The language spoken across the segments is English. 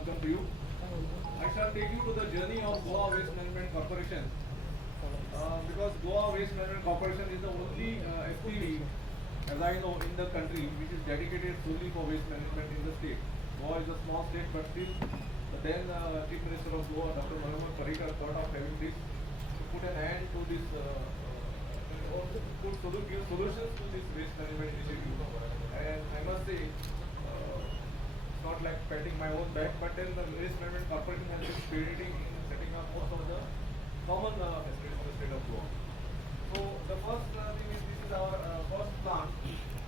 welcome to you. I shall take you to the journey of Goa Waste Management Corporation because Goa Waste Management Corporation is the only SPV, as I know, in the country which is dedicated solely for waste management in the state. Goa is a small state, but still the then Chief Minister of Goa, Dr. Levinson Martins, thought of having this to put an end to this, give solutions to this waste management initiative. And I must say, not like patting my own back, but then the Waste Management Corporation has been spearheading in setting up most of the common facilities for the state of Goa. So the first thing is, this is our first plant,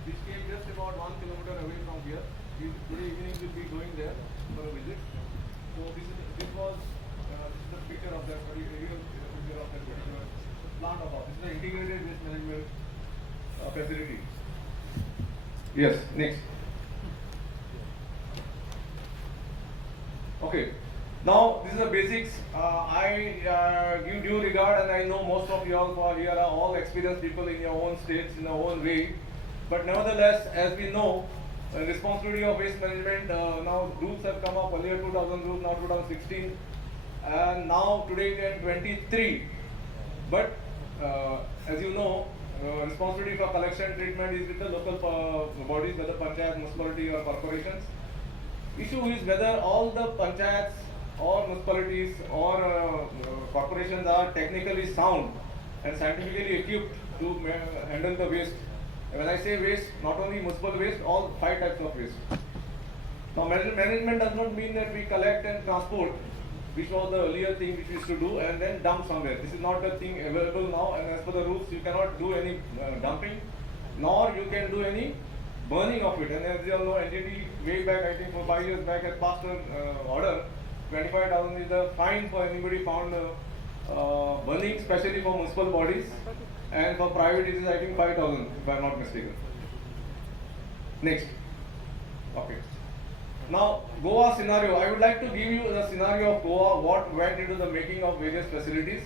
which came just about 1 kilometer away from here. Today evening we'll be going there for a visit. So this was the picture of that particular plant of ours. This is the integrated waste management facility. Yes, next. Okay, now this is the basics. I give due regard, and I know most of you all for here are all experienced people in your own states, in your own way. But nevertheless, as we know, responsibility of waste management, now rules have come up, earlier 2000 rules, now 2016, and now today we are 23. But as you know, responsibility for collection treatment is with the local bodies, whether panchayat, municipality or corporations. Issue is whether all the panchayats or municipalities or corporations are technically sound and scientifically equipped to handle the waste. When I say waste, not only municipal waste, all 5 types of waste. Now management does not mean that we collect and transport, which was the earlier thing which we used to do, and then dump somewhere. This is not the thing available now, and as per the rules, you cannot do any dumping, nor you can do any burning of it. And as you all know, NGT way back, I think for 5 years back, has passed an order. 25,000 is the fine for anybody found burning, especially for municipal bodies, and for private it is I think 5,000 if I am not mistaken. Next. Okay. Now Goa scenario. I would like to give you the scenario of Goa, what went into the making of various facilities.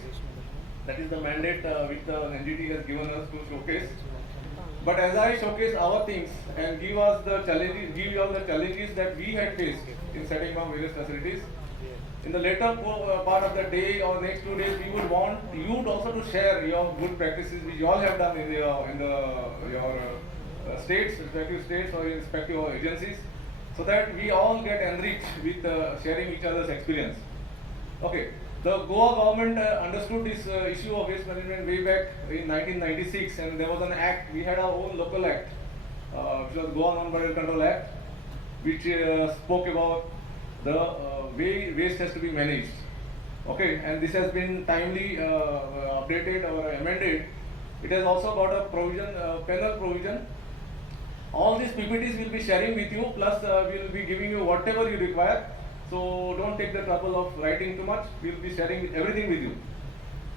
That is the mandate which the NGT has given us to showcase. But as I showcase our things and give us the challenges, give you all the challenges that we had faced in setting up various facilities, in the later part of the day or next 2 days, we would want you also to share your good practices which you all have done in your states, respective states or respective agencies, so that we all get enriched with sharing each other's experience. Okay. The Goa government understood this issue of waste management way back in 1996, and there was an act. We had our own local act, which was Goa Non-Burial Control Act, which spoke about the way waste has to be managed. Okay, and this has been timely updated or amended. It has also got a provision, penal provision. All these PPTs will be sharing with you, plus we will be giving you whatever you require. So don't take the trouble of writing too much. We will be sharing everything with you.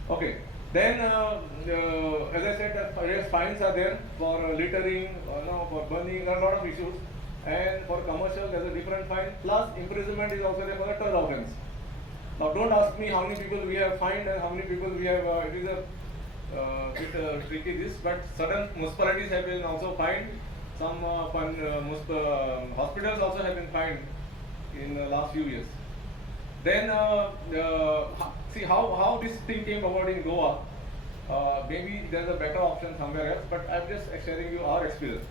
Okay. Then, as I said, various fines are there for littering, for burning. There are a lot of issues. And for commercial, there is a different fine. Plus, imprisonment is also there for the third offence. Now, don't ask me how many people we have fined and how many people we have. It is a bit tricky this, but certain municipalities have been also fined. Some hospitals also have been fined in the last few years. Then see how this thing came about in Goa. Maybe there's a better option somewhere else, but I'm just sharing you our experience.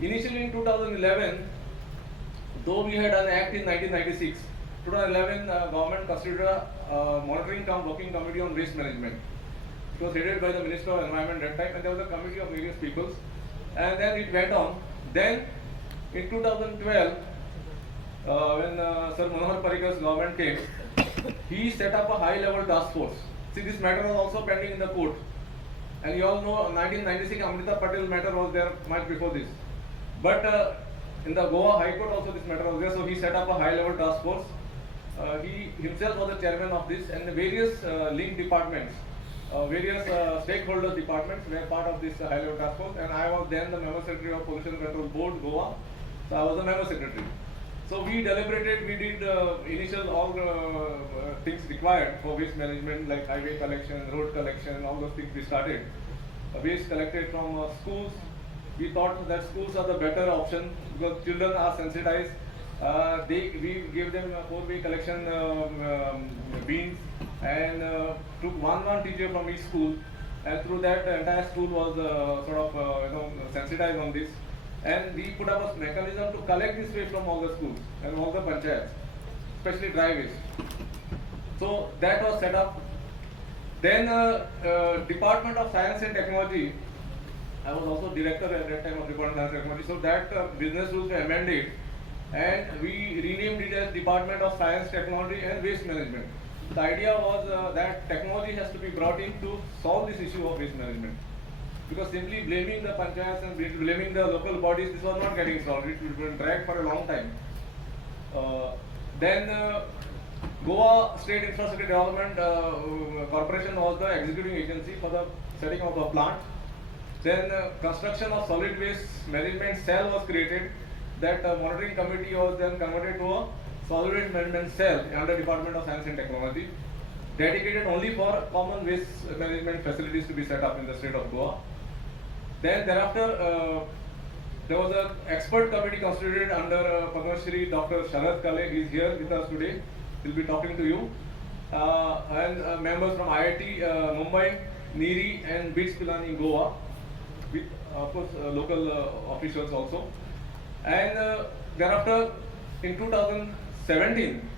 Initially in 2011, though we had an act in 1996, 2011 government considered a monitoring cum working committee on waste management. It was headed by the Minister of Environment at that time, and there was a committee of various peoples. And then it went on. Then in 2012, when Sir Manohar Parrikar's government came, he set up a high-level task force. See, this matter was also pending in the court. And you all know 1996 Amrita Patel matter was there much before this. But in the Goa High Court also this matter was there, so he set up a high-level task force. He himself was the chairman of this, and the various linked departments, various stakeholders departments were part of this high-level task force, and I was then the member secretary of Pollution Control Board, Goa, so I was the member secretary. So we deliberated, we did initial all the things required for waste management like highway collection, road collection, all those things we started. Waste collected from schools. We thought that schools are the better option because children are sensitized We gave them 4-way collection beans and took one teacher from each school, and through that the entire school was sensitized on this, and we put up a mechanism to collect this waste from all the schools and all the panchayats, especially dry waste. So that was set up. Then Department of Science and Technology, I was also director at that time of Department of Science and Technology, so that business rules were amended and we renamed it as Department of Science, Technology and Waste Management. The idea was that technology has to be brought in to solve this issue of waste management. Because simply blaming the panchayats and blaming the local bodies, this was not getting solved. It will drag for a long time. Then Goa State Infrastructure Development Corporation was the executing agency for the setting of the plant. Then construction of solid waste management cell was created. That monitoring committee was then converted to a solid waste management cell under Department of Science and Technology, dedicated only for common waste management facilities to be set up in the state of Goa. Then thereafter, there was an expert committee constituted under Padma Shri Dr. Sharad Kale. He is here with us today. He will be talking to you. And members from IIT Mumbai, NIRI and BITS Pilani in Goa, with of course local officials also. And thereafter, in 2017,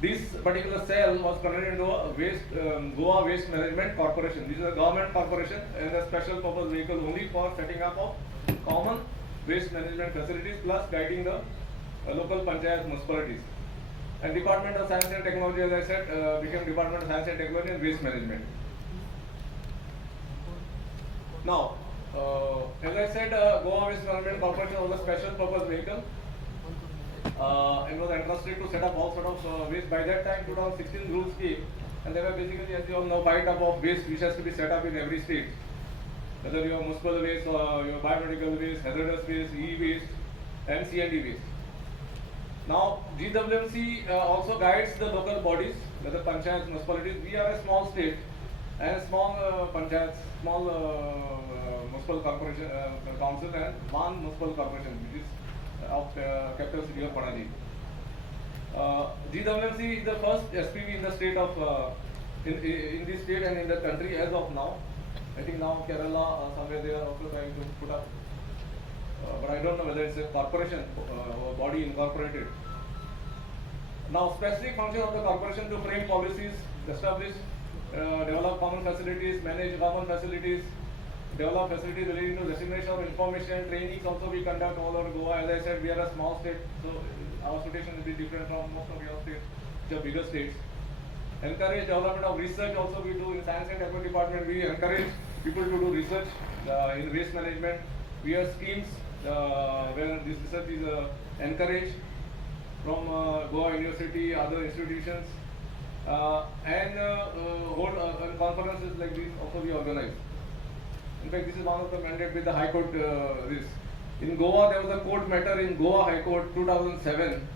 this particular cell was converted into a Goa Waste Management Corporation. This is a government corporation and a special purpose vehicle only for setting up of common waste management facilities plus guiding the local panchayat municipalities. And Department of Science and Technology, as I said, became Department of Science and Technology and Waste Management. Now, as I said, Goa Waste Management Corporation was a special purpose vehicle and was entrusted to set up all sort of waste. By that time, 2016 rules came, and there were basically, as you all know, 5 types of waste which has to be set up in every state. Whether you have municipal waste or your biomedical waste, hazardous waste, e-waste, and C&D waste. Now, GWMC also guides the local bodies, whether panchayats, municipalities. We are a small state and small panchayats, small municipal corporation council and one municipal corporation, which is of capital city of Panaji. GWMC is the first SPV in the state of in this state and in the country as of now. I think now Kerala somewhere they are also trying to put up, but I don't know whether it's a corporation or body incorporated. Now, specific function of the corporation to frame policies, establish, develop common facilities, manage common facilities, develop facilities relating to dissemination of information, trainings also we conduct all over Goa. As I said, we are a small state, so our situation will be different from most of your states, which are bigger states. Encourage development of research also we do in Science and Technology Department. We encourage people to do research in waste management. We have schemes where this research is encouraged from Goa University, other institutions, and hold conferences like this also we organize. In fact, this is one of the mandate with the High Court. In Goa, there was a court matter in Goa High Court 2007.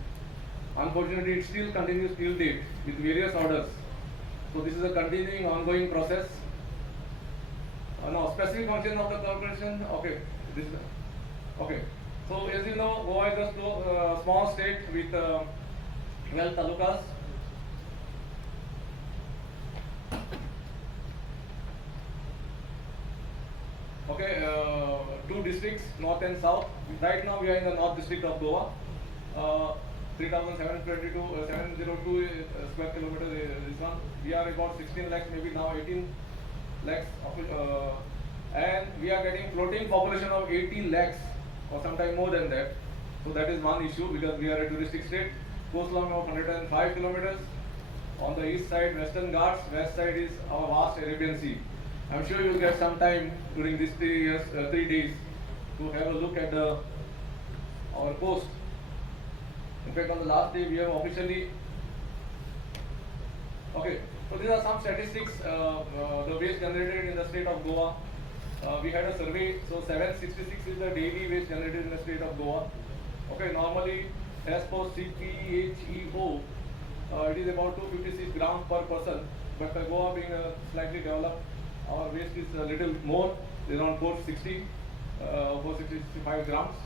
Unfortunately, it still continues till date with various orders. So this is a continuing, ongoing process. Now, specific function of the corporation. Okay, this is okay. So as you know, Goa is a small state with 12 talukas. Okay, 2 districts, north and south. Right now we are in the north district of Goa. 702 square kilometers is this one. We are about 16 lakhs, maybe now 18 lakhs. And we are getting floating population of 80 lakhs or sometime more than that. So that is one issue because we are a touristic state. Coastline of 105 kilometers. On the east side, Western Ghats. West side is our vast Arabian Sea. I'm sure you will get some time during these 3 days to have a look at our coast. In fact, on the last day we have officially. Okay, so these are some statistics. The waste generated in the state of Goa. We had a survey. So 766 is the daily waste generated in the state of Goa. Okay, normally as per CPHEO, it is about 256 grams per person. But Goa being slightly developed, our waste is a little more, around 465 grams.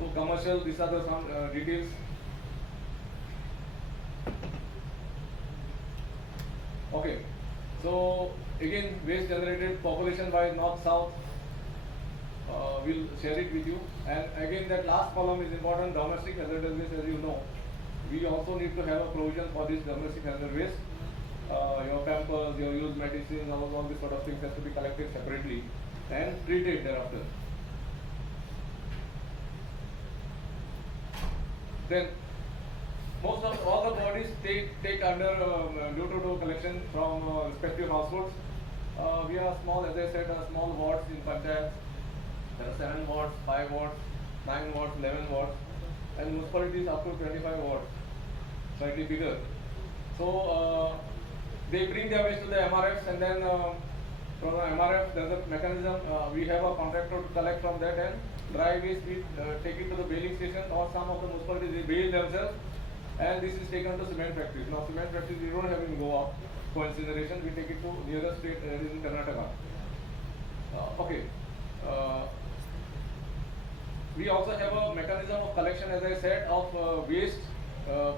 So So commercial, these are the some details. Okay, so again waste generated population wise north south, we'll share it with you. And again that last column is important, domestic hazardous waste. As you know, we also need to have a provision for this domestic hazardous waste. Your pampers, your used medicines, all these sort of things has to be collected separately and treated thereafter. Then most of all the bodies take under door-to-door collection from respective households. We are small, as I said, small wards in panchayats. There are 7 wards, 5 wards, 9 wards, 11 wards, and municipalities up to 25 wards, slightly bigger. So they bring their waste to the MRFs, and then from the MRF there is a mechanism. We have a contractor to collect from that end. Dry waste we take it to the baling station, or some of the municipalities they bale themselves, and this is taken to cement factories. Now cement factories we don't have in Goa for incineration. We take it to nearest state in Karnataka. Okay. We also have a mechanism of collection, as I said, of waste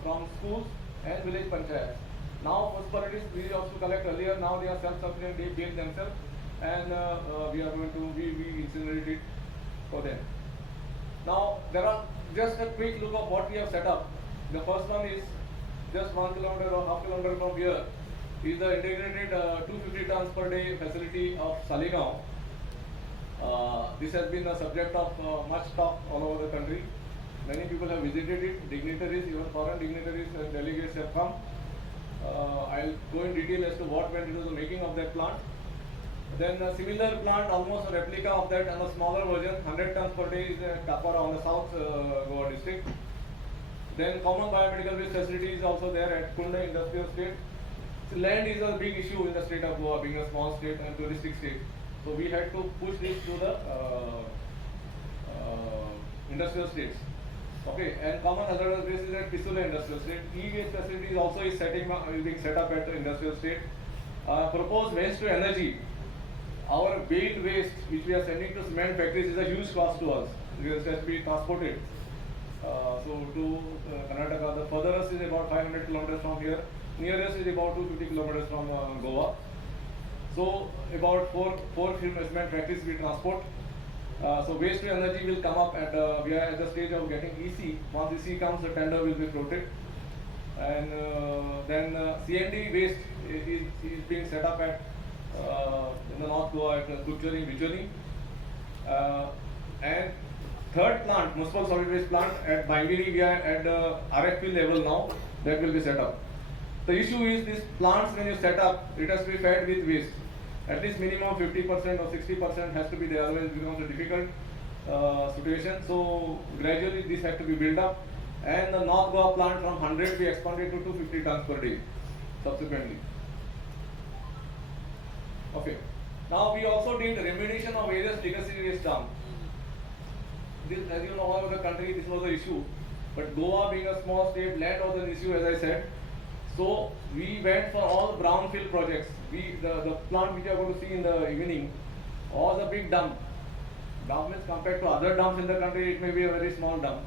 from schools and village panchayats. Now municipalities we also collect earlier. Now they are self-sufficient. They bale themselves, and we are going to we incinerate it for them. Now there are just a quick look of what we have set up. The first one is just 1 kilometer or half kilometer from here is the integrated 250 tons per day facility of SALIGAO. This has been a subject of much talk all over the country. Many people have visited it, dignitaries, even foreign dignitaries and delegates have come. I'll go in detail as to what went into the making of that plant. Then a similar plant, almost a replica of that and a smaller version, 100 tons per day is at Kapara on the south Goa district. Then common biomedical waste facility is also there at Kunda industrial state. So land is a big issue in the state of Goa, being a small state and touristic state. So we had to push this to the industrial states. Okay, and common hazardous waste is at Pisula industrial state. E-waste facility is also being set up at the industrial state. Proposed waste to energy. Our baled waste, which we are sending to cement factories, is a huge cost to us. It has to be transported. So to Karnataka, the furthest is about 500 kilometers from here. Nearest is about 250 kilometers from Goa. So about four cement factories we transport. So waste to energy will come up, and we are at the stage of getting EC. Once EC comes, the tender will be floated, and then CND waste is being set up at in the North Goa at Kuchari. And third plant, municipal solid waste plant at Bangiri, we are at the RFP level now. That will be set up. The issue is these plants, when you set up, it has to be fed with waste. At least minimum 50% or 60% has to be there, otherwise it becomes a difficult situation. So gradually this has to be built up, and the North Goa plant from 100 we expanded to 250 tons per day subsequently. Okay. Now we also did remediation of various legacy waste dumps. This, as you know, all over the country this was the issue, but Goa being a small state, land was an issue, as I said. So we went for all brownfield projects. The plant which you are going to see in the evening was a big dump. Dump means compared to other dumps in the country, it may be a very small dump.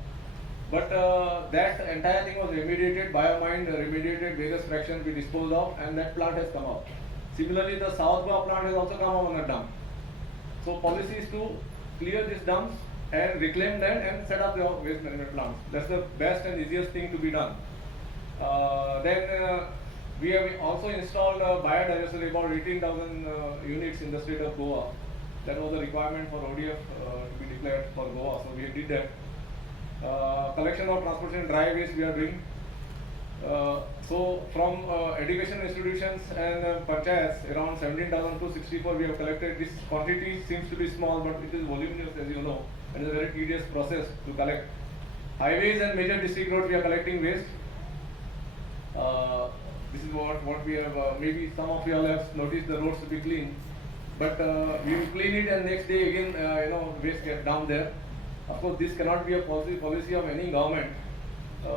But that entire thing was remediated, biomined, remediated, various fractions we disposed of, and that plant has come up. Similarly, the South Goa plant has also come up on a dump. So policy is to clear these dumps and reclaim them and set up the waste management plants. That's the best and easiest thing to be done. Then we have also installed biodiversity, about 18,000 units in the state of Goa. That was a requirement for ODF to be declared for Goa, so we did that. Collection of transportation dry waste we are doing. So from education institutions and panchayats, around 17,264 we have collected. This quantity seems to be small, but it is voluminous, as you know, and it's a very tedious process to collect. Highways and major district roads we are collecting waste. This is what we have, maybe some of you all have noticed the roads to be clean, but we will clean it and next day again waste get dumped there. Of course this cannot be a policy of any government,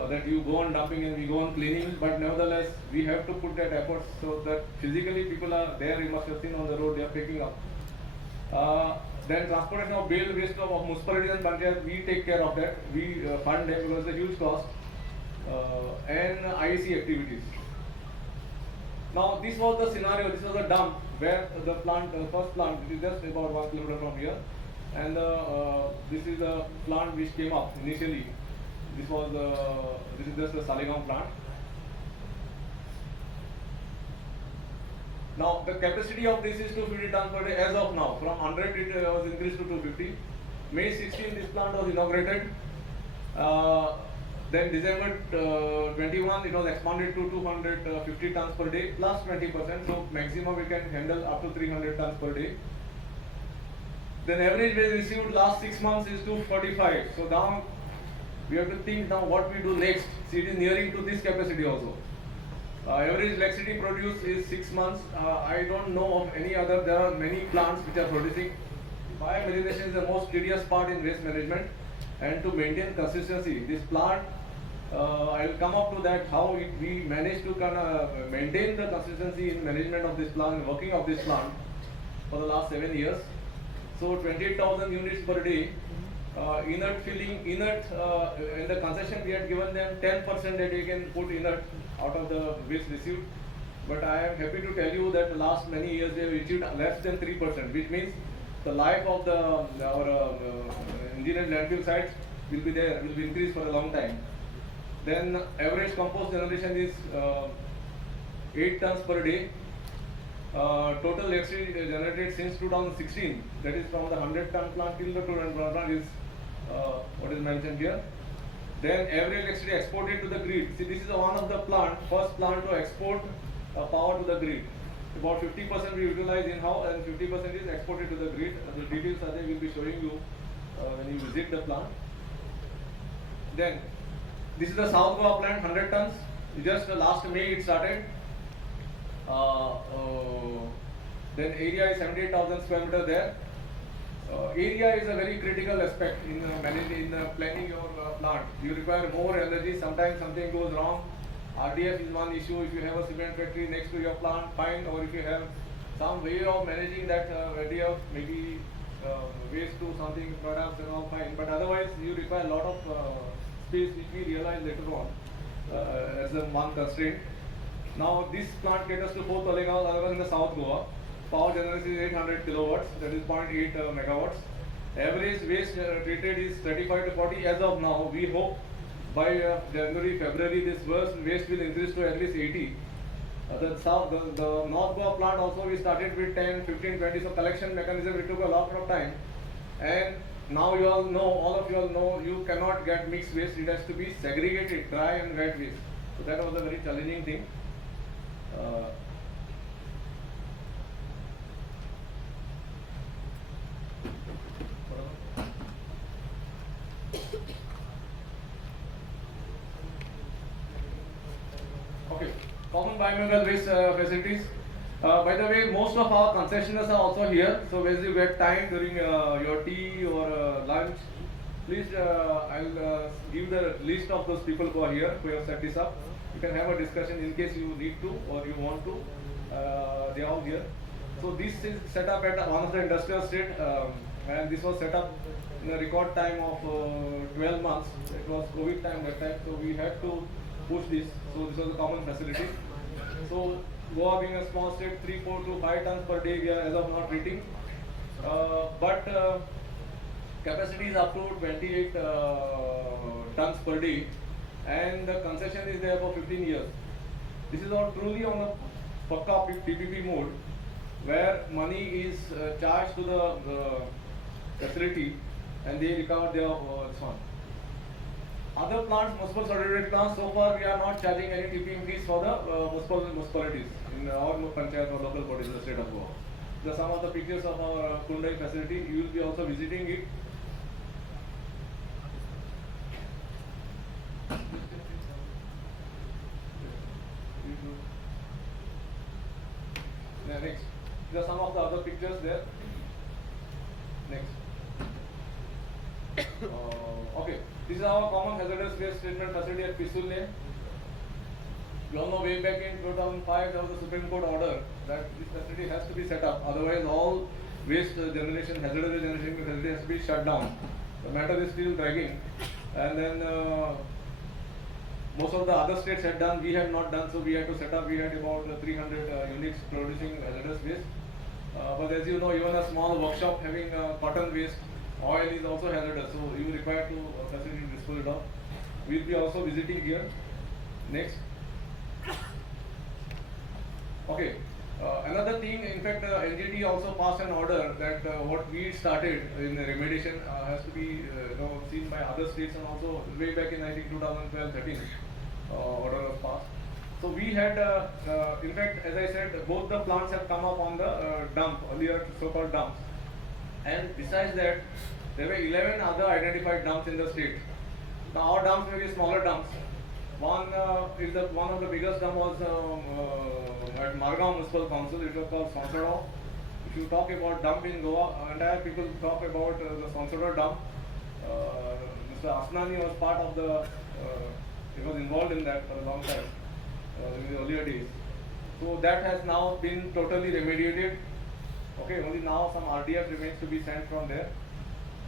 that you go on dumping and we go on cleaning, but nevertheless we have to put that effort so that physically people are there. You must have seen on the road they are picking up. Then transportation of bale waste of municipalities and panchayat, we take care of that. We fund them because it's a huge cost. And IEC activities. Now this was the scenario. This was a dump where the plant, first plant, it is just about 1 kilometer from here, and this is the plant which came up initially. This is just the SALIGAO plant. Now the capacity of this is 250 tons per day as of now. From 100 it was increased to 250. May 16 this plant was inaugurated. Then December 21 it was expanded to 250 tons per day plus 20%. So maximum we can handle up to 300 tons per day. Then average waste received last 6 months is 245. So now we have to think now what we do next. See, it is nearing to this capacity also. Average electricity produced is 6 months. I don't know of any other. There are many plants which are producing. Biomethanation is the most tedious part in waste management, and to maintain consistency, this plant, I will come up to that how we managed to kind of maintain the consistency in management of this plant, working of this plant for the last 7 years. So 28,000 units per day. Inert filling, in the concession we had given them 10% that they can put inert out of the waste received. But I am happy to tell you that the last many years they have achieved less than 3%, which means the life of our engineered landfill sites will be increased for a long time. Then average compost generation is 8 tons per day. Total electricity generated since 2016, that is from the 100-ton plant till the 200-ton plant is what is mentioned here. Then average electricity exported to the grid. See, this is one of the first plant to export power to the grid. About 50% we utilize in-house and 50% is exported to the grid. The details I will be showing you when you visit the plant. Then this is the South Goa plant, 100 tons. Just last May it started. Then area is 78,000 square meter there. Area is a very critical aspect in planning your plant. You require more energy. Sometimes something goes wrong. RDF is one issue. If you have a cement factory next to your plant, fine. Or if you have some way of managing that RDF, maybe waste to something products and all, fine. But otherwise, you require a lot of space, which we realize later on as a one constraint. Now this plant caters to 4 SALIGAO in the South Goa. Power generation is 800 kilowatts, that is 0.8 megawatts. Average waste treated is 35 to 40 as of now. We hope by January, February this waste will increase to at least 80. The North Goa plant also we started with 10, 15, 20. So collection mechanism it took a lot of time. And now you all know, all of you all know, you cannot get mixed waste. It has to be segregated, dry and wet waste. So that was a very challenging thing. Okay, common biomass waste facilities. By the way, most of our concessionaires are also here. So as you get time during your tea or lunch, please I'll give the list of those people who are here, who have set this up. You can have a discussion in case you need to or you want to. They are all here. So this is set up at one of the industrial estate, and this was set up in a record time of 12 months. It was COVID time that time, so we had to push this. So this was a common facility. So Goa being a small state, 3, 4 to 5 tons per day we are as of now treating. But capacity is up to 28 tons per day, and the concession is there for 15 years. This is all truly on a Pakka PPP mode, where money is charged to the facility and they recover their fund. Other plants, municipal certificate plants, so far we are not charging any tipping fees for the municipalities in our panchayat or local bodies in the state of Goa. These are some of the pictures of our Kundai facility. You will be also visiting it. Next, these are some of the other pictures there. Next. Okay, this is our common hazardous waste treatment facility at Pisul Lane. You all know way back in 2005 there was a Supreme Court order that this facility has to be set up. Otherwise, all waste generation, hazardous waste generation facility has to be shut down. The matter is still dragging, and then most of the other states had done, we had not done, so we had to set up. We had about 300 units producing hazardous waste. But as you know, even a small workshop having cotton waste, oil is also hazardous, so you require to facility to dispose it of. We'll be also visiting here. Next. Okay. Another thing, in fact, NGT also passed an order that what we started in the remediation has to be seen by other states, and also way back in I think 2012-13 order was passed. So we had, in fact, as I said, both the plants have come up on the dump, earlier so-called dumps. And besides that, there were 11 other identified dumps in the state. Now our dumps may be smaller dumps. One of the biggest dump was at Margao Municipal Council. It was called SALIGAO. If you talk about dump in Goa, entire people talk about the SALIGAO dump. Mr. Asnani was part of the. He was involved in that for a long time in the earlier days. So that has now been totally remediated. Okay, only now some RDF remains to be sent from there.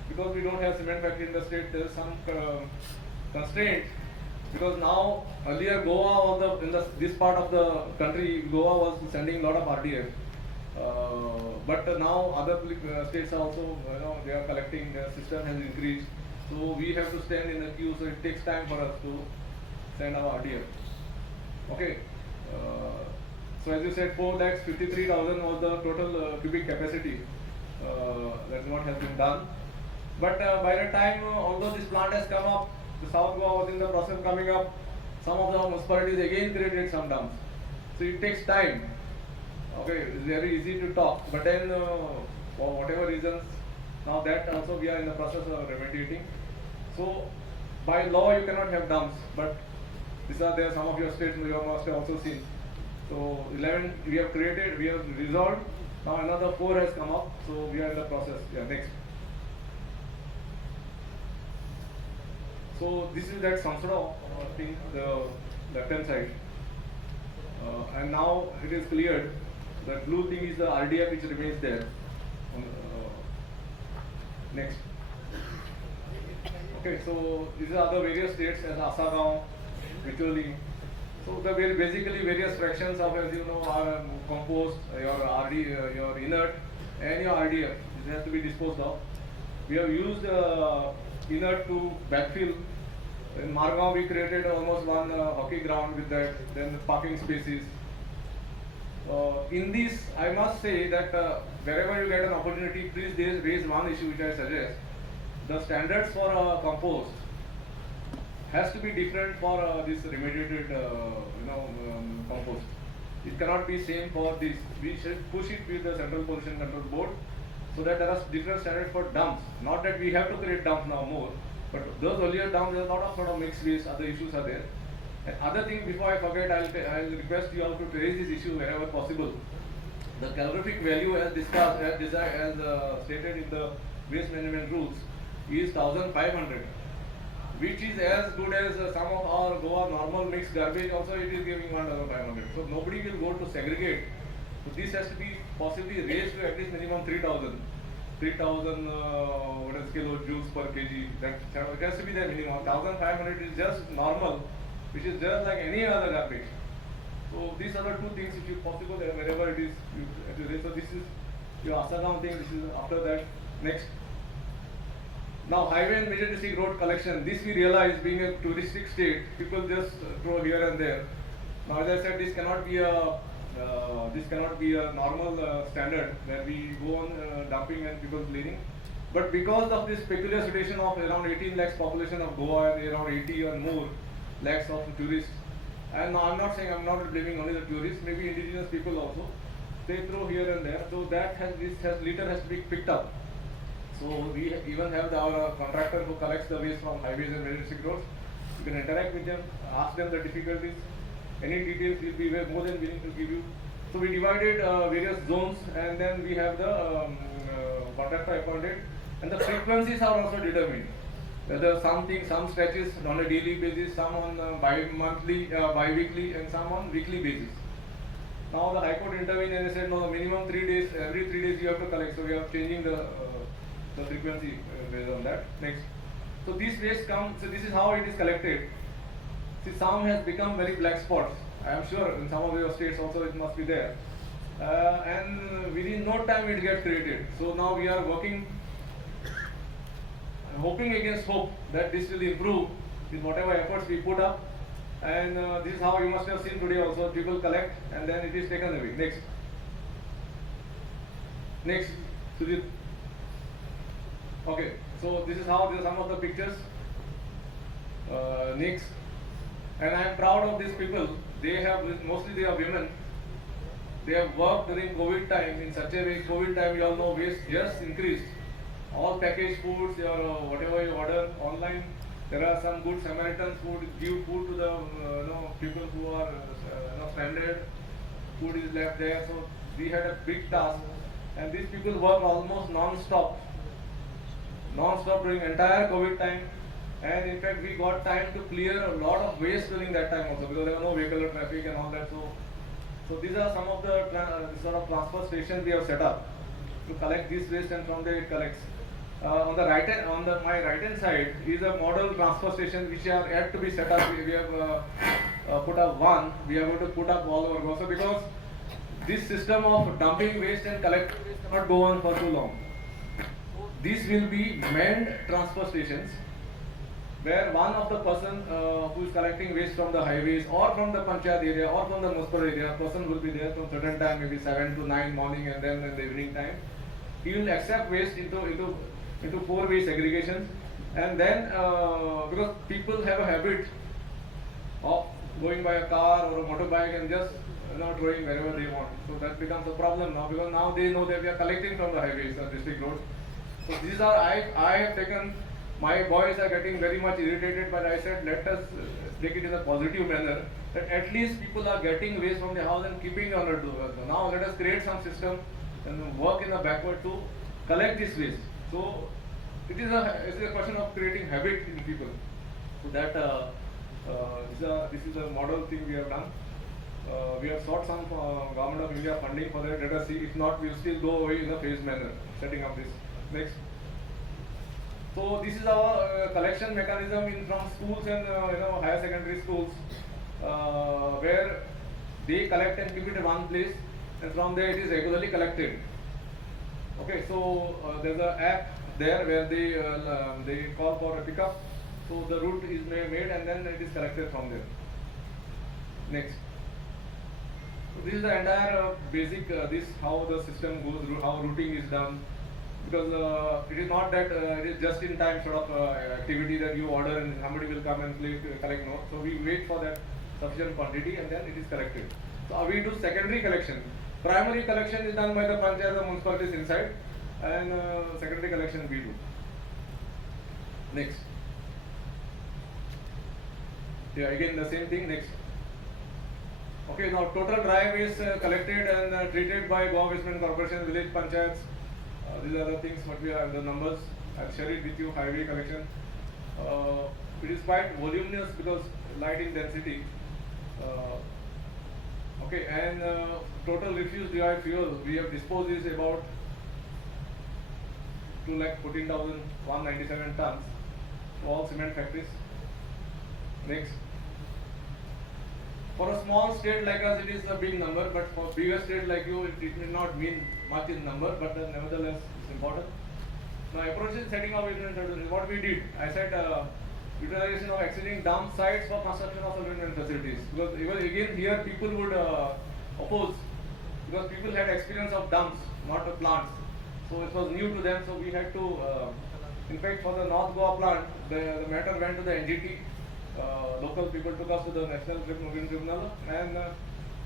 Because we don't have cement factory in the state, there is some constraint. Because now, earlier Goa was this part of the country, Goa was sending a lot of RDF. But now other states are also, they are collecting, their system has increased. So we have to stand in the queue, so it takes time for us to send our RDF. Okay. So as you said, 4,53,000 was the total cubic capacity. That's what has been done. But by the time, although this plant has come up, the South Goa was in the process of coming up, some of the municipalities again created some dumps. So it takes time. Okay, it's very easy to talk, but then for whatever reasons, now that also we are in the process of remediating. So by law you cannot have dumps, but these are there, some of your states you must have also seen. So 11 we have created, we have resolved, now another 4 has come up, so we are in the process. Yeah, next. So this is that SALIGAO thing, the left-hand side, and now it is cleared. The blue thing is the RDF which remains there. Next. Okay, so these are the various states as SALIGAO, Vitoli. So the basically various fractions of, as you know, are compost, your inert, and your RDF. This has to be disposed of. We have used inert to backfill. In Margao we created almost one hockey ground with that, then parking spaces. In this, I must say that wherever you get an opportunity, please raise one issue which I suggest. The standards for compost has to be different for this remediated compost. It cannot be same for this. We should push it with the Central Pollution Control Board so that there are different standards for dumps. Not that we have to create dumps now more, but those earlier dumps, there are a lot of sort of mixed waste, other issues are there. And other thing, before I forget, I'll request you all to raise this issue wherever possible. The calorific value as discussed, as stated in the waste management rules, is 1,500, which is as good as some of our Goa normal mixed garbage. Also, it is giving 1,500. So nobody will go to segregate. So this has to be possibly raised to at least minimum 3,000. 3,000 kilojoules per kg. That it has to be the minimum. 1,500 is just normal, which is just like any other garbage. So these are the two things which is possible wherever it is. So this is your SALIGAO thing. This is after that. Next. Now highway and major district road collection. This we realize, being a touristic state, people just throw here and there. Now as I said, this cannot be a normal standard where we go on dumping and people cleaning. But because of this peculiar situation of around 18 lakhs population of Goa and around 80 or more lakhs of tourists, and I'm not saying, I'm not blaming only the tourists, maybe indigenous people also, they throw here and there. So that litter has to be picked up. So we even have our contractor who collects the waste from highways and major district roads. You can interact with them, ask them the difficulties. Any details will be more than willing to give you. So we divided various zones, and then we have the contractor appointed, and the frequencies are also determined. Whether some stretches on a daily basis, some on bi-weekly, and some on weekly basis. Now the High Court intervened and they said no, the minimum 3 days, every 3 days you have to collect. So we are changing the frequency based on that. Next. So these waste come, so this is how it is collected. See, some has become very black spots. I am sure in some of your states also it must be there. And within no time it gets created. So now we are working, hoping against hope that this will improve with whatever efforts we put up. And this is how you must have seen today also. People collect and then it is taken away. Next. Next. Sujit. Okay. So this is how these are some of the pictures. Next. And I am proud of these people. They have, mostly they are women. They have worked during COVID time in such a way. COVID time, you all know, waste just increased. All packaged foods, your whatever you order online, there are some good Samaritans who give food to the people who are stranded. Food is left there, so we had a big task. And these people work almost non-stop during entire COVID time. And in fact, we got time to clear a lot of waste during that time also because there was no vehicular traffic and all that. So these are some of the sort of transfer stations we have set up to collect this waste, and from there it collects. On the right hand, my right hand side is a model transfer station which are yet to be set up. We have put up one. We are going to put up all over Goa. So because this system of dumping waste and collecting waste cannot go on for too long. These will be manned transfer stations, where one of the person who is collecting waste from the highways or from the panchayat area or from the municipal area, person will be there from certain time, maybe 7 to 9 morning, and then in the evening time. He will accept waste into 4-way segregation, and then because people have a habit of going by a car or a motorbike and just throwing wherever they want. So that becomes a problem now, because now they know that we are collecting from the highways or district roads. So these are, I have taken. My boys are getting very much irritated, but I said let us take it in a positive manner, that at least people are getting waste from the house and keeping it on the door. So now let us create some system and work in the backward to collect this waste. So it is a question of creating habit in people. So that this is a model thing we have done. We have sought some Government of India funding for that. Let us see. If not, we will still go away in a phased manner, setting up this. Next. So this is our collection mechanism from schools and higher secondary schools, where they collect and keep it in one place, and from there it is regularly collected. Okay, so there's an app there where they call for a pickup. So the route is made and then it is collected from there. Next. So this is the entire basic this how the system goes, how routing is done. Because it is not that it is just in time sort of activity that you order and somebody will come and collect. No, so we wait for that sufficient quantity and then it is collected. So we do secondary collection. Primary collection is done by the panchayat or municipalities inside, and secondary collection we do. Next. Yeah, again the same thing. Next. Okay, now total dry waste collected and treated by Goa Waste Management Corporation, village panchayats. These are the things what we have, the numbers. I'll share it with you. Highway collection. It is quite voluminous because light in density. Okay, and total refuse derived fuel we have disposed is about 2,14,197 tons to all cement factories. Next. For a small state like us, it is a big number, but for bigger state like you, it may not mean much in number, but nevertheless, it's important. Now, approach in setting up what we did, I said utilization of existing dump sites for construction of solvent facilities. Because even again here, people would oppose, because people had experience of dumps, not the plants. So it was new to them, so we had to, in fact, for the North Goa plant, the matter went to the NGT. Local people took us to the National Green Tribunal, and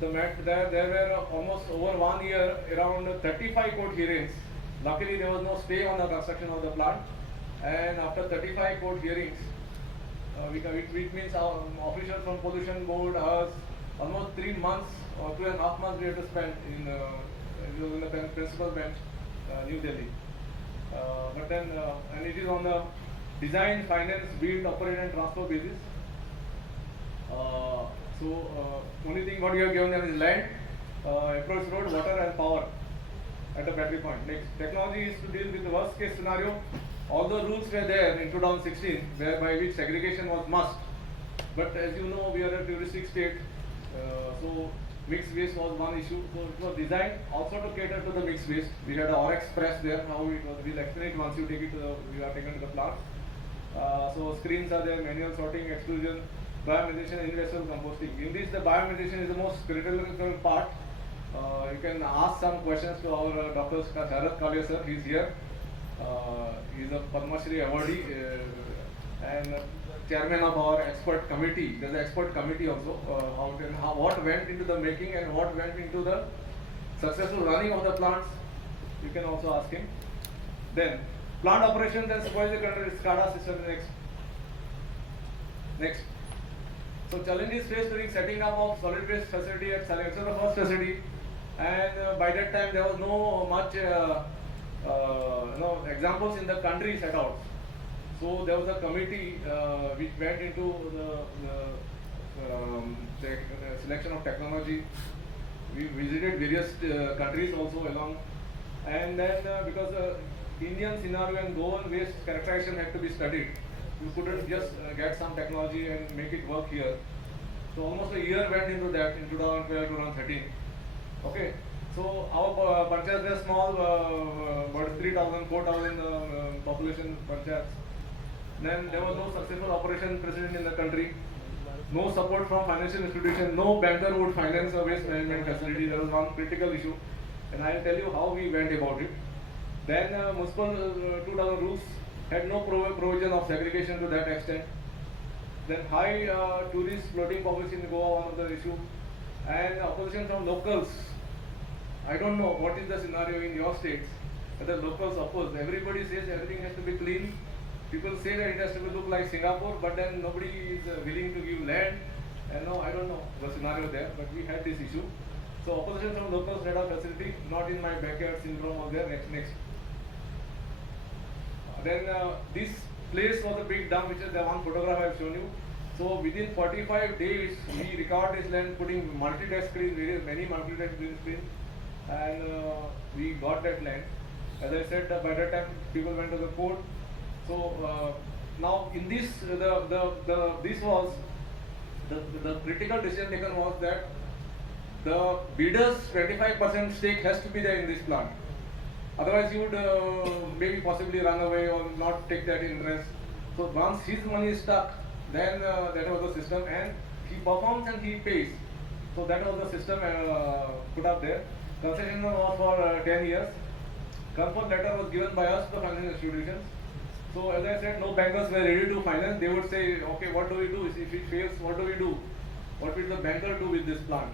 there were almost over 1 year around 35 court hearings. Luckily, there was no stay on the construction of the plant, and after 35 court hearings, which means our officials from Pollution Board, us, almost 3 months or 2.5 months we had to spend in the principal bench, New Delhi. But then, and it is on the design, finance, build, operate, and transfer basis. So only thing what you have given them is land, approach road, water and power at the battery point. Next, technology is to deal with the worst case scenario. Although rules were there in 2016, whereby which segregation was must, but as you know, we are a touristic state, so mixed waste was one issue. So it was designed also to cater to the mixed waste. We had a RX press there. How it was, we'll explain it once you take it to the, you are taken to the plant. So screens are there, manual sorting, exclusion, biomethylation, universal composting. In this, the biomethylation is the most critical part. You can ask some questions to our Dr. Sharad Kalia sir. He's here. He's a Padma Shri awardee and chairman of our expert committee. There's an expert committee also. What went into the making and what went into the successful running of the plants. You can also ask him. Then plant operations and supervisory control SCADA system next. Next. So challenges faced during setting up of solid waste facility at SALIGAO. So the first facility, and by that time there was no much examples in the country set out. So there was a committee which went into the selection of technology. We visited various countries also along, and then because the Indian scenario and Goan waste characterization had to be studied, you couldn't just get some technology and make it work here. So almost a year went into that in 2012, 2013. Okay. So our panchayats were small, about 3,000, 4,000 population panchayats. Then there was no successful operation precedent in the country, no support from financial institutions, no banker would finance a waste management facility. There was one critical issue, and I will tell you how we went about it. Then municipal 2000 rules had no provision of segregation to that extent. Then high tourist floating population in Goa, one of the issue, and opposition from locals. I don't know what is the scenario in your states, but the locals oppose. Everybody says everything has to be clean. People say that it has to look like Singapore, but then nobody is willing to give land. And no, I don't know the scenario there, but we had this issue. So opposition from locals had a facility, not in my backyard syndrome was there. Next. Then this place was a big dump, which is the one photograph I have shown you. So within 45 days, we recovered this land, putting multi-touch screens, many multi-touch screens, and we got that land. As I said, by that time people went to the court. So now in this, this was the critical decision taken was that the bidder's 25% stake has to be there in this plant. Otherwise, he would maybe possibly run away or not take that interest. So once his money is stuck, then that was the system, and he performs and he pays. So that was the system put up there. Concession was for 10 years. Comfort letter was given by us to the financial institutions. So as I said, no bankers were ready to finance. They would say, okay, what do we do? If it fails, what do we do? What will the banker do with this plant?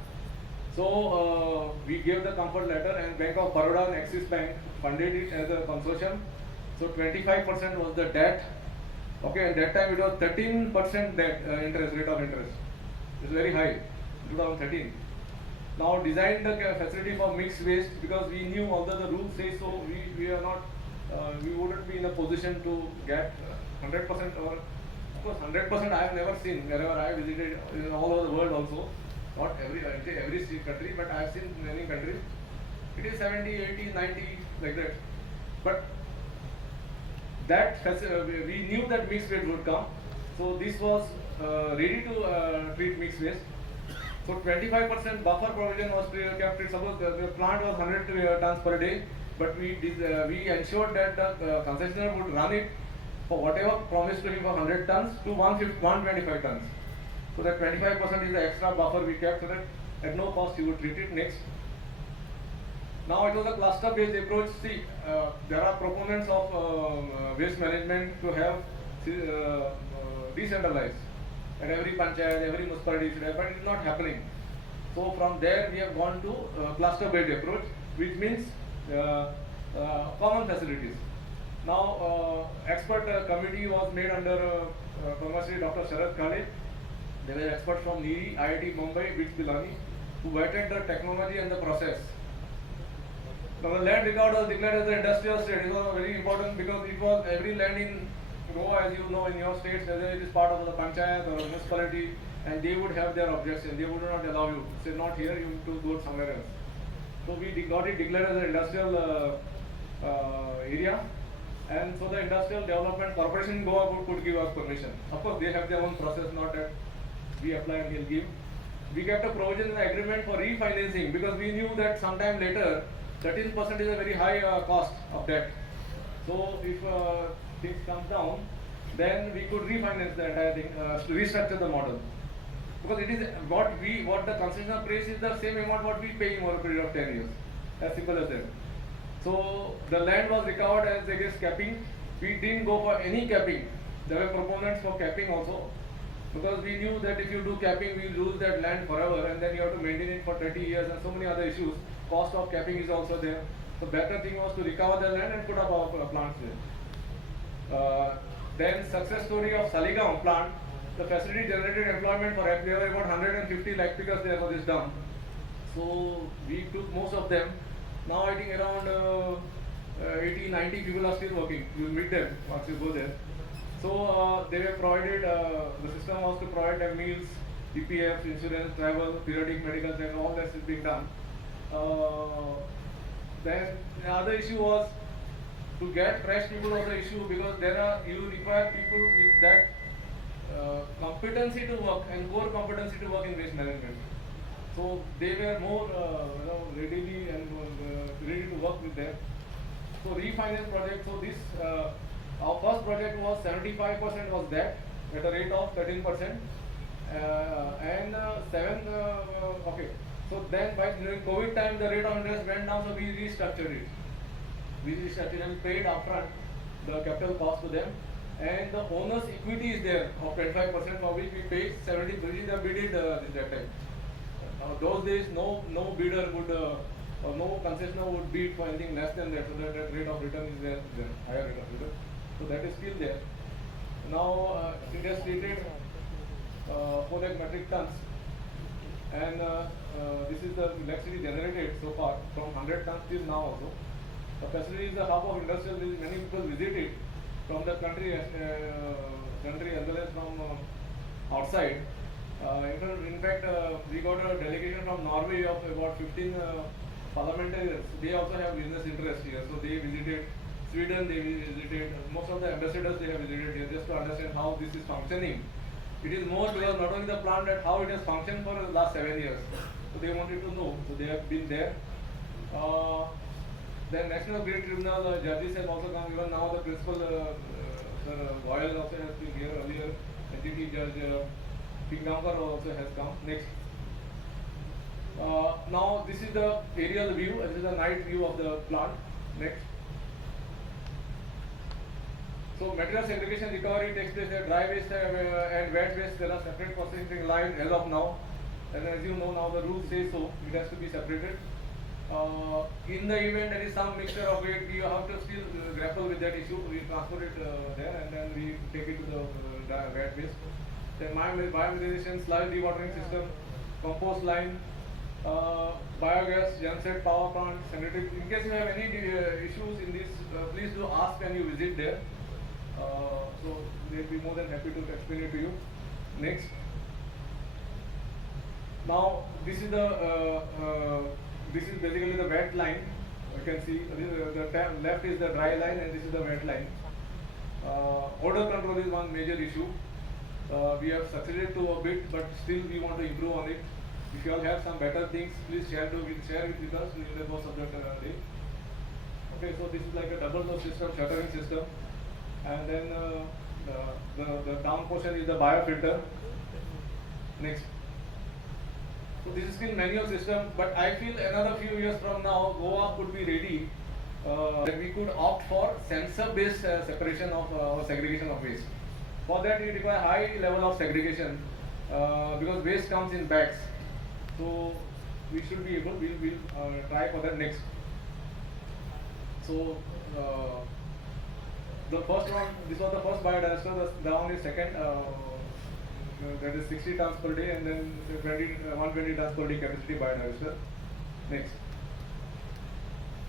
So we gave the comfort letter, and Bank of Baroda and Axis Bank funded it as a consortium. So 25% was the debt. Okay, at that time it was 13% debt interest rate of interest. It's very high, 2013. Now designed the facility for mixed waste because we knew although the rules say so, we are not, we wouldn't be in a position to get 100% or of course 100% I have never seen wherever I visited in all over the world also. Not every country, but I have seen many countries. It is 70, 80, 90 like that. But that we knew that mixed waste would come. So this was ready to treat mixed waste. So 25% buffer provision was kept. Suppose the plant was 100 tons per day, but we ensured that the concessionaire would run it for whatever promised to him for 100 tons to 125 tons. So that 25% is the extra buffer we kept so that at no cost he would treat it. Next. Now it was a cluster-based approach. See, there are proponents of waste management to have decentralized. At every panchayat, every municipality should have, but it is not happening. So from there we have gone to cluster-based approach, which means common facilities. Now expert committee was made under Padma Shri Dr. Sharad Kalia. They were experts from NIRI, IIT Mumbai, BITS Pilani, who vetted the technology and the process. Now the land record was declared as an industrial state. It was very important because it was every land in Goa, as you know, in your states, whether it is part of the panchayat or a municipality, and they would have their objection. They would not allow you. Say not here, you have to go somewhere else. So we got it declared as an industrial area, and so the Industrial Development Corporation in Goa could give us permission. Of course, they have their own process, not that we apply and he'll give. We kept a provision in the agreement for refinancing because we knew that sometime later 13% is a very high cost of debt. So if things come down, then we could refinance the entire thing, restructure the model. Because it is what the concessional price is the same amount what we pay over a period of 10 years. As simple as that. So the land was recovered as against capping. We didn't go for any capping. There were proponents for capping also. Because we knew that if you do capping, we lose that land forever and then you have to maintain it for 30 years and so many other issues. Cost of capping is also there. So better thing was to recover the land and put up our plants there. Then success story of SALIGAO plant. The facility generated employment for there were about 150 lakh pickers there for this dump. So we took most of them. Now I think around 80, 90 people are still working. You will meet them once you go there. So they were provided, the system was to provide them meals, EPF, insurance, travel, periodic medical check, all that is being done. Then the other issue was to get fresh people was the issue because you require people with that competency to work and core competency to work in waste management. So they were more readily and ready to work with them. So refinance project. So this our first project was 75% was debt at a rate of 13%, and okay. So then during COVID time the rate of interest went down, so we restructured it. We restructured and paid upfront the capital cost to them, and the owner's equity is there of 25% for which we paid 70%. The bid that time. Those days no bidder would or no concessioner would bid for anything less than that, so that rate of return is there, higher rate of return. So that is still there. Now it has treated 4 lakh metric tons, and this is the electricity generated so far from 100 tons till now also. The facility is the hub of industrial. Many people visit it from the country as well as from outside. In fact, we got a delegation from Norway of about 15 parliamentarians. They also have business interest here, so they visited Sweden. They visited most of the ambassadors. They have visited here just to understand how this is functioning. It is more because not only the plant, but how it has functioned for the last 7 years. So they wanted to know. So they have been there. Then National Grid Tribunal judges have also come. Even now the principal Sir Royal also has been here earlier. NGT Judge Pingamkar also has come. Next. Now this is the aerial view. This is the night view of the plant. Next. So material segregation recovery takes place at dry waste and wet waste. There are separate processing lines as of now. And as you know now the rules say so. It has to be separated. In the event there is some mixture of it, we have to still grapple with that issue. We transport it there and then we take it to the wet waste. Then biomethylation, sludge dewatering system, compost line, biogas, genset power plant, sanitary. In case you have any issues in this, please do ask when you visit there. So they'll be more than happy to explain it to you. Next. Now this is the this is basically the wet line. You can see the left is the dry line and this is the wet line. Odor control is one major issue. We have succeeded to a bit, but still we want to improve on it. If you all have some better things, please share it with us during the course of the day. Okay, so this is like a double door system, shuttering system, and then the down portion is the biofilter. Next. So this is still manual system, but I feel another few years from now, Goa could be ready that we could opt for sensor-based separation of or segregation of waste. For that, we require high level of segregation because waste comes in bags. So we should be able. We'll try for that next. So the first one, this was the first biodigester. The one is second. That is 60 tons per day, and then 120 tons per day capacity biodigester. Next.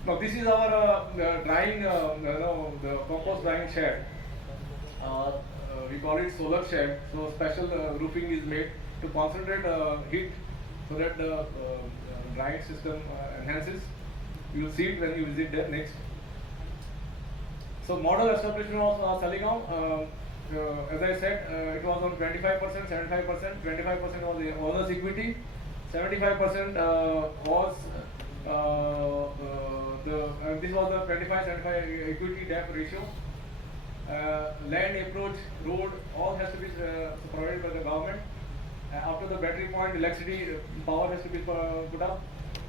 Now this is our drying, the compost drying shed. We call it solar shed. So special roofing is made to concentrate heat, so that the drying system enhances. You will see it when you visit there next. So model establishment of SALIGAO, as I said, it was on 25%, 75%, 25% was the owner's equity, 75% was this was the 25-75 equity debt ratio. Land approach, road, all has to be provided by the government. After the battery point, electricity power has to be put up,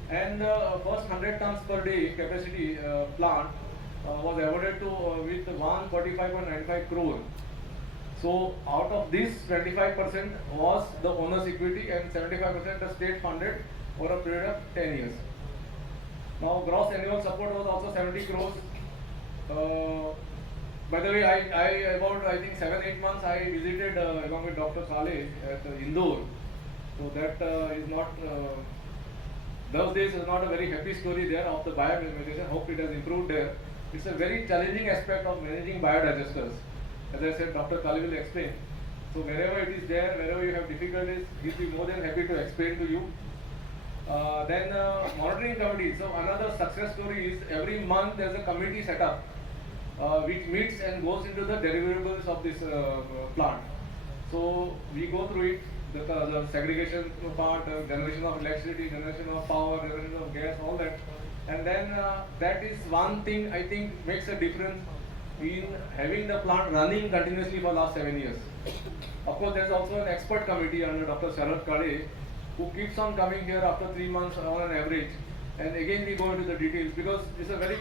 and first 100 tons per day capacity plant was awarded to with 145.95 crore. So out of this, 25% was the owner's equity and 75% the state funded for a period of 10 years. Now gross annual support was also 70 crores. By the way, I think 7-8 months I visited along with Dr. Saleh at Indore. So that is not, those days is not a very happy story there of the biomedication. Hope it has improved there. It's a very challenging aspect of managing biodigesters. As I said, Dr. Kali will explain. So wherever it is there, wherever you have difficulties, he'll be more than happy to explain to you. Then monitoring committee. So another success story is every month there's a committee set up which meets and goes into the deliverables of this plant. So we go through it, the segregation part, generation of electricity, generation of power, generation of gas, all that. And then that is one thing I think makes a difference in having the plant running continuously for last 7 years. Of course, there's also an expert committee under Dr. Sharad Kade who keeps on coming here after 3 months on an average. And again we go into the details because it's a very,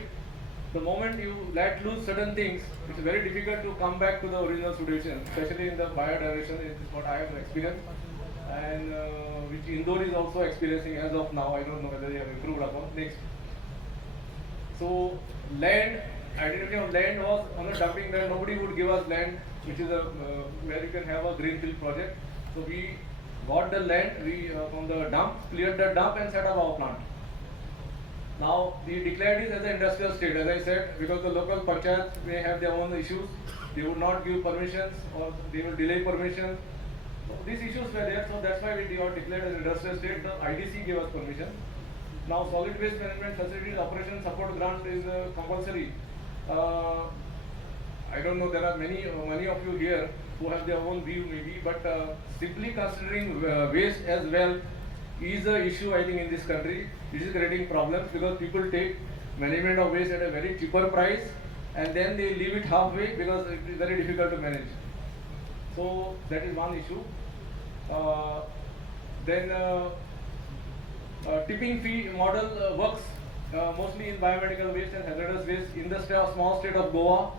the moment you let loose certain things, it's very difficult to come back to the original situation, especially in the biodigestion. It is what I have experienced, and which Indore is also experiencing as of now. I don't know whether they have improved upon. Next. So land, identity of land was on a dumping land. Nobody would give us land, which is a where you can have a greenfield project. So we got the land, we from the dump, cleared the dump and set up our plant. Now we declared it as an industrial state, as I said, because the local panchayat may have their own issues. They would not give permissions or they will delay permissions. So these issues were there, so that's why we got declared as industrial state. The IDC gave us permission. Now solid waste management facilities operation support grant is compulsory. I don't know, there are many of you here who have their own view maybe, but simply considering waste as well is an issue I think in this country. This is creating problems because people take management of waste at a very cheaper price and then they leave it halfway because it is very difficult to manage. So that is one issue. Then tipping fee model works mostly in biomedical waste and hazardous waste. In the small state of Goa,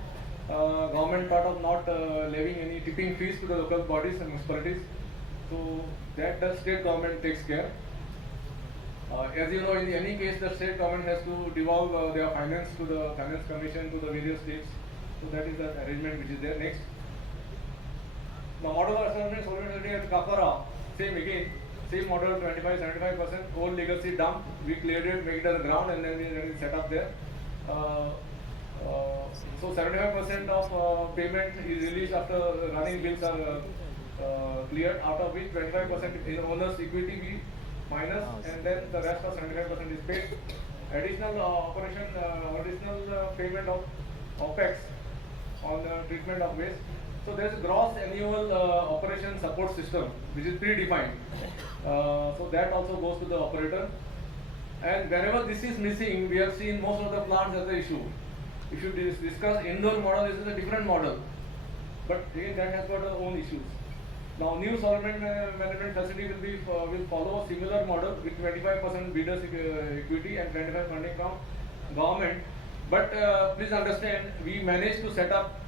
government thought of not levying any tipping fees to the local bodies and municipalities. So that the state government takes care. As you know, in any case, the state government has to devolve their finance to the finance commission to the various states. So that is the arrangement which is there. Next. The model of assessment solvency at Kakara, same again, same model 25-75%, old legacy dump, we cleared it, made it on the ground and then we set up there. So 75% of payment is released after running bills are cleared, out of which 25% in owner's equity we minus and then the rest of 75% is paid. Additional additional payment of OPEX on the treatment of waste. So there is a gross annual operation support system which is predefined. So that also goes to the operator. And wherever this is missing, we have seen most of the plants as the issue. If you discuss indoor model, this is a different model. But again, that has got its own issues. Now, new solvent management facility will follow a similar model with 25% bidders equity and 25% funding from government. But please understand, we managed to set up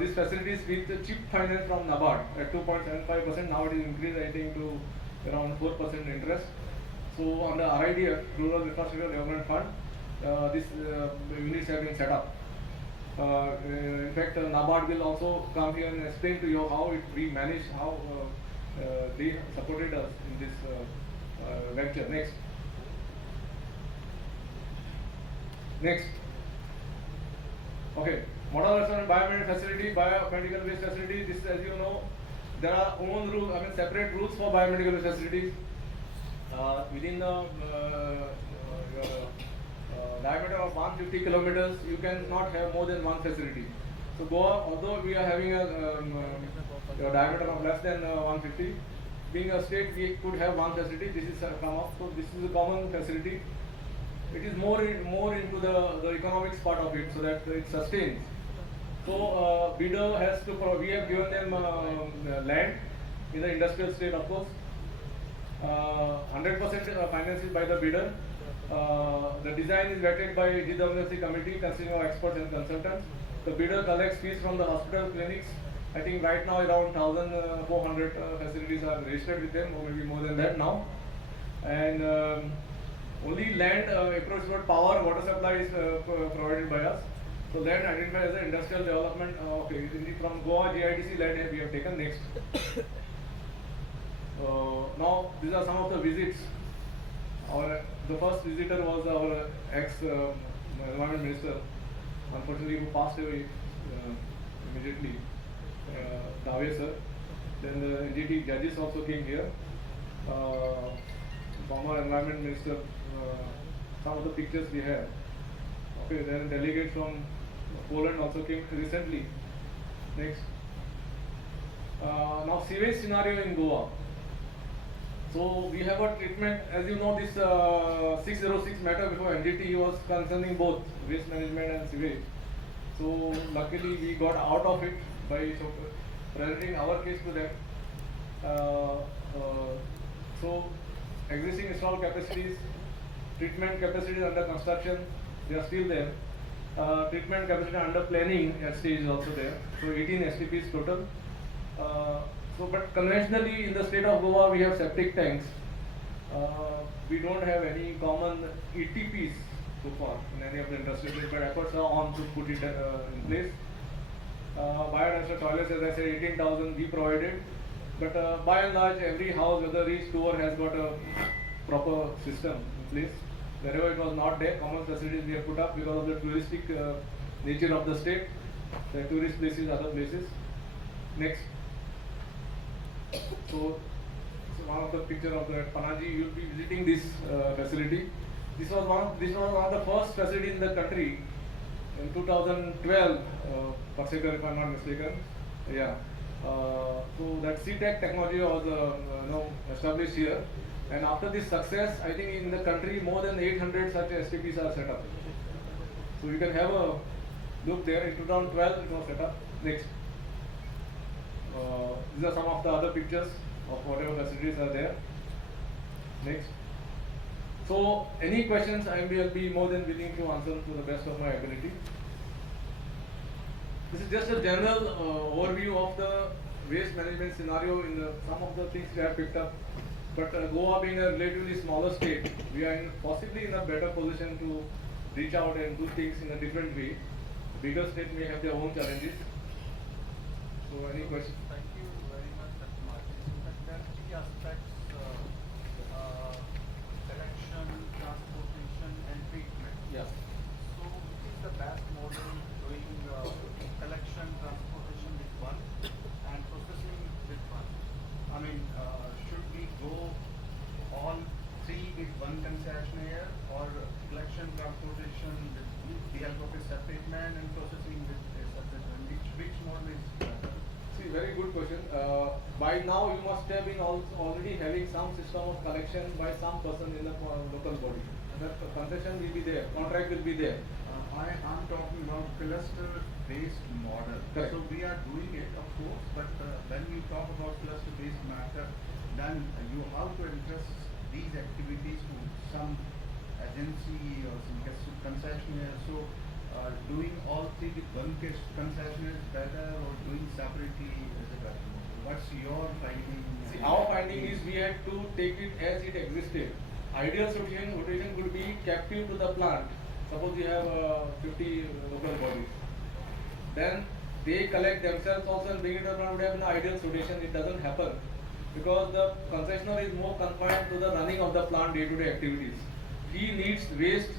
these facilities with cheap finance from NABARD at 2.75%. Now it is increased, I think, to around 4% interest. So on the RIDF, Rural Infrastructure Development Fund, these units have been set up. In fact, NABARD will also come here and explain to you how we manage, how they supported us in this venture. Next. Okay. Model restaurant biomedical facility, biomedical waste facility. This, as you know, there are own rules. I mean, separate rules for biomedical waste facilities. within the diameter of 150 kilometers, you cannot have more than one facility. So Goa, although we are having a diameter of less than 150, being a state, we could have one facility. This is come up. So this is a common facility. It is more into the economics part of it, so that it sustains. So bidder has to. We have given them land in the industrial state, of course. 100% financed by the bidder. The design is vetted by GWMC committee consisting of experts and consultants. The bidder collects fees from the hospital clinics. I think right now around 1,400 facilities are registered with them, or maybe more than that now. And only land approach road power, water supply is provided by us. So land identified as an industrial development. Okay, from Goa GIDC land we have taken next. Now these are some of the visits. The first visitor was our ex-environment minister, unfortunately who passed away immediately, Dave sir. Then the NGT judges also came here. Former environment minister, some of the pictures we have. Okay, then delegate from Poland also came recently. Next. Now sewage scenario in Goa. So we have a treatment, as you know, this 606 matter before NGT was concerning both waste management and sewage. So luckily we got out of it by presenting our case to them. So existing installed capacities, treatment capacities under construction, they are still there. Treatment capacity under planning at stage is also there. So 18 STPs total. But conventionally in the state of Goa we have septic tanks. We don't have any common ETPs so far in any of the industrial, but efforts are on to put it in place. Biodigestion toilets, as I said, 18,000 we provided. But by and large, every house, whether each door has got a proper system in place. Wherever it was not there, common facilities we have put up because of the touristic nature of the state. The tourist places, other places. Next. So one of the picture of the Panaji, you will be visiting this facility. This was one of the first facility in the country in 2012, Passekar, if I am not mistaken. Yeah. So that CTEC technology was established here, and after this success, I think in the country more than 800 such STPs are set up. So you can have a look there. In 2012 it was set up. Next. These are some of the other pictures of whatever facilities are there. Next. So any questions I will be more than willing to answer to the best of my ability. This is just a general overview of the waste management scenario in some of the things we have picked up. But Goa being a relatively smaller state, we are possibly in a better position to reach out and do things in a different way. Bigger states may have their own challenges. So any questions? Thank you very much, Dr. Martins. In fact, there are three aspects: collection, transportation, and treatment. Yeah. So, which is the best model doing collection, transportation with one, and processing with one? I mean, should we go all three with one concessionaire, or collection, transportation with the help of a separate man, and processing with a separate man? Which model is better? See, very good question. By now you must have been already having some system of collection by some person in the local body. That concession will be there, contract will be there. I'm talking about cluster-based model. Correct. So we are doing it, of course, but when you talk about cluster-based matter, then you have to entrust these activities to some agency or some concessionaire. So doing all three with one concessionaire is better, or doing separately is a better model? What's your finding? See, our finding is we had to take it as it existed. Ideal solution would be captive to the plant. Suppose you have 50 local bodies. Then they collect themselves also and bring it to the plant. Would have an ideal solution. It doesn't happen because the concessionaire is more confined to the running of the plant day-to-day activities. He needs waste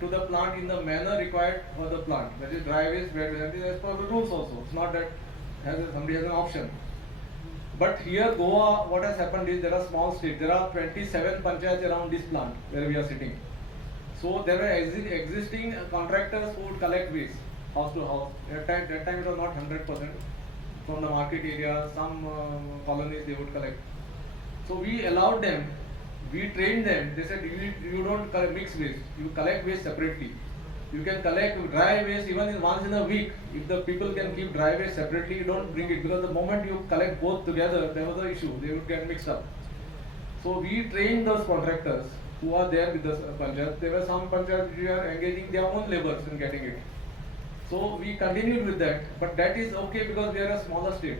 to the plant in the manner required for the plant, that is dry waste, wet waste, as per the rules also. It's not that somebody has an option. But here Goa, what has happened is there are small states. There are 27 panchayats around this plant where we are sitting. So there were existing contractors who would collect waste house to house. That time it was not 100%. From the market area, some colonies they would collect. So we allowed them, we trained them. They said you don't mix waste, you collect waste separately. You can collect dry waste even once in a week. If the people can keep dry waste separately, you don't bring it, because the moment you collect both together, there was an issue. They would get mixed up. So we trained those contractors who are there with the panchayat. There were some panchayats who are engaging their own laborers in getting it. So we continued with that, but that is okay because we are a smaller state.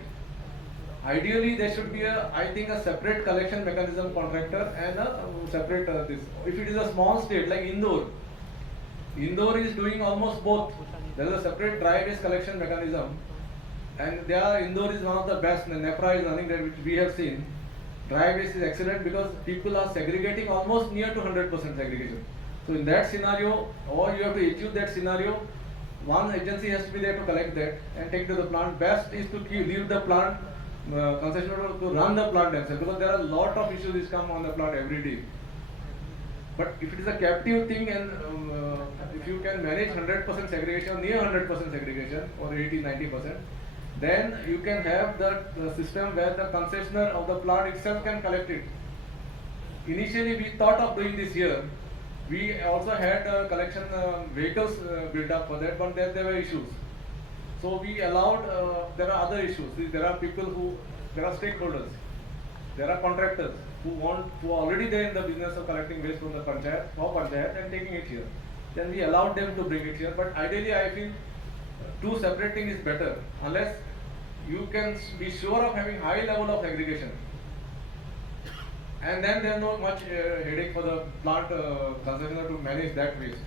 Ideally, there should be I think a separate collection mechanism contractor and a separate this. If it is a small state like Indore is doing almost both. There is a separate dry waste collection mechanism, and Indore is one of the best. Nepra is running there, which we have seen. Dry waste is excellent because people are segregating almost near to 100% segregation. So in that scenario, or you have to achieve that scenario, one agency has to be there to collect that and take to the plant. Best is to leave the plant concessionaire to run the plant themselves, because there are a lot of issues which come on the plant every day. But if it is a captive thing, and if you can manage 100% segregation, near 100% segregation, or 80-90%, then you can have that system where the concessionaire of the plant itself can collect it. Initially, we thought of doing this here. We also had collection vehicles built up for that, but there were issues. So we allowed, there are other issues. There are there are stakeholders, there are contractors who are already there in the business of collecting waste from the panchayat and taking it here. Then we allowed them to bring it here, but ideally I feel two separating is better, unless you can be sure of having high level of segregation. And then there is no much headache for the plant concessionaire to manage that waste.